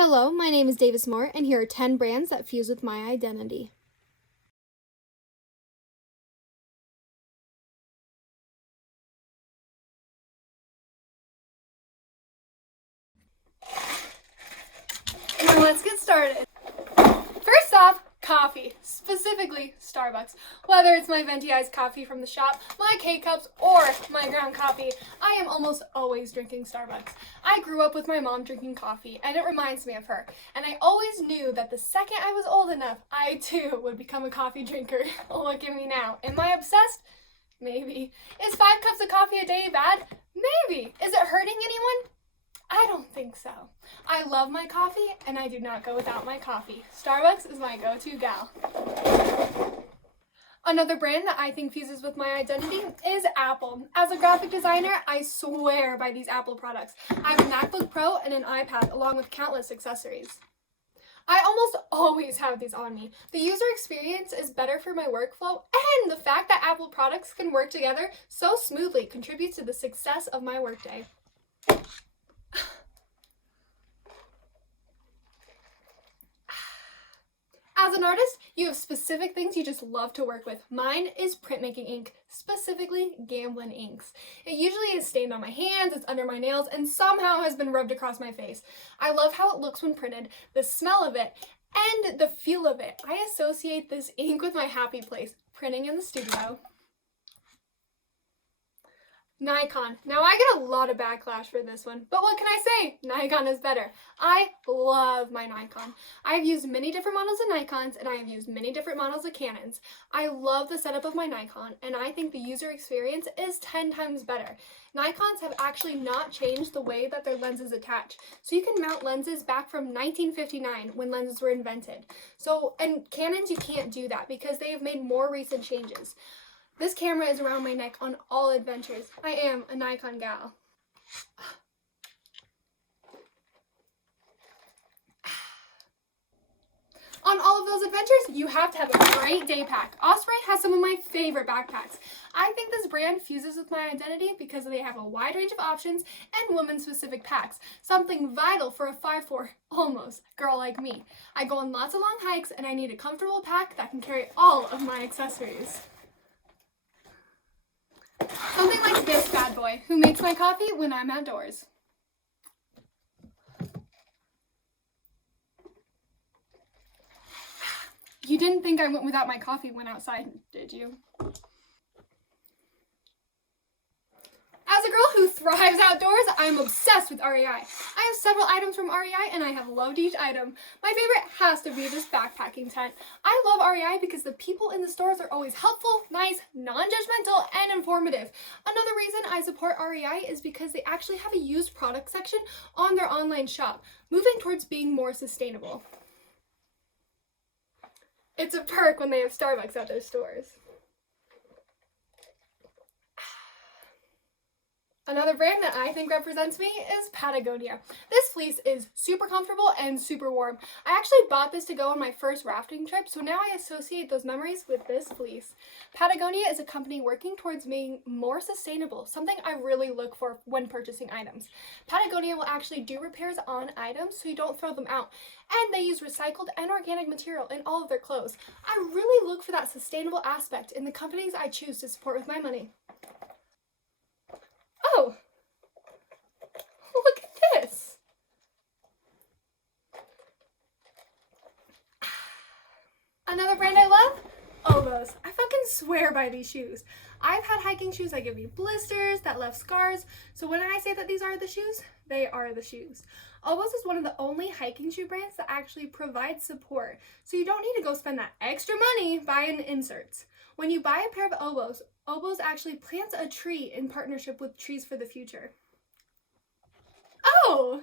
Hello, my name is Davis Moore, and here are 10 brands that fuse with my identity. Now let's get started. First off, coffee, specifically Starbucks. Whether it's my venti iced coffee from the shop, my K-Cups, or my ground coffee, I am almost always drinking Starbucks. I grew up with my mom drinking coffee, and it reminds me of her. And I always knew that the second I was old enough, I too would become a coffee drinker. Look at me now. Am I obsessed? Maybe. Is 5 cups of coffee a day bad? Maybe. Is it hurting anyone? I don't think so. I love my coffee, and I do not go without my coffee. Starbucks is my go-to gal. Another brand that I think fuses with my identity is Apple. As a graphic designer, I swear by these Apple products. I have a MacBook Pro and an iPad, along with countless accessories. I almost always have these on me. The user experience is better for my workflow, and the fact that Apple products can work together so smoothly contributes to the success of my workday. As an artist, you have specific things you just love to work with. Mine is printmaking ink, specifically Gamblin inks. It usually is stained on my hands, it's under my nails, and somehow has been rubbed across my face. I love how it looks when printed, the smell of it, and the feel of it. I associate this ink with my happy place, printing in the studio. Nikon. Now I get a lot of backlash for this one, but what can I say? Nikon is better. I love my Nikon. I have used many different models of Nikons, and I have used many different models of Canons. I love the setup of my Nikon, and I think the user experience is 10 times better. Nikons have actually not changed the way that their lenses attach. So you can mount lenses back from 1959 when lenses were invented. And Canons, you can't do that because they have made more recent changes. This camera is around my neck on all adventures. I am a Nikon gal. On all of those adventures, you have to have a great day pack. Osprey has some of my favorite backpacks. I think this brand fuses with my identity because they have a wide range of options and women-specific packs, something vital for a 5'4", almost, girl like me. I go on lots of long hikes, and I need a comfortable pack that can carry all of my accessories. Something like this bad boy, who makes my coffee when I'm outdoors. You didn't think I went without my coffee when outside, did you? As a girl who thrives outdoors, I'm obsessed with REI. I have several items from REI, and I have loved each item. My favorite has to be this backpacking tent. I love REI because the people in the stores are always helpful, nice, non-judgmental, and informative. Another reason I support REI is because they actually have a used product section on their online shop, moving towards being more sustainable. It's a perk when they have Starbucks at their stores. Another brand that I think represents me is Patagonia. This fleece is super comfortable and super warm. I actually bought this to go on my first rafting trip, so now I associate those memories with this fleece. Patagonia is a company working towards being more sustainable, something I really look for when purchasing items. Patagonia will actually do repairs on items so you don't throw them out, and they use recycled and organic material in all of their clothes. I really look for that sustainable aspect in the companies I choose to support with my money. Oh, look at this. Another brand I love? Oboz. I fucking swear by these shoes. I've had hiking shoes that give me blisters, that left scars, so when I say that these are the shoes, they are the shoes. Oboz is one of the only hiking shoe brands that actually provides support, so you don't need to go spend that extra money buying inserts. When you buy a pair of Oboz, Oboz actually plants a tree in partnership with Trees for the Future. Oh!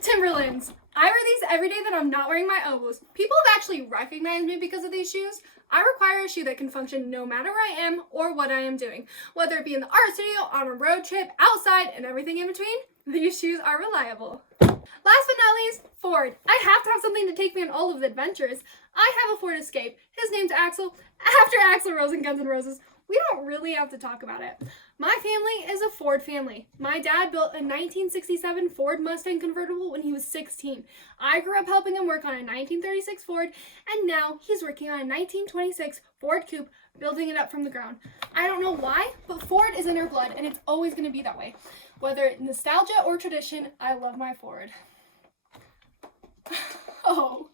Timberlands. I wear these every day that I'm not wearing my Oboz. People have actually recognized me because of these shoes. I require a shoe that can function no matter where I am or what I am doing. Whether it be in the art studio, on a road trip, outside, and everything in between, these shoes are reliable. Last but not least, Ford. I have to have something to take me on all of the adventures. I have a Ford Escape. His name's Axel. After Axl Rose and Guns N' Roses, we don't really have to talk about it. My family is a Ford family. My dad built a 1967 Ford Mustang convertible when he was 16. I grew up helping him work on a 1936 Ford, and now he's working on a 1926 Ford Coupe, building it up from the ground. I don't know why, but Ford is in our blood, and it's always going to be that way. Whether it's nostalgia or tradition, I love my Ford. Oh.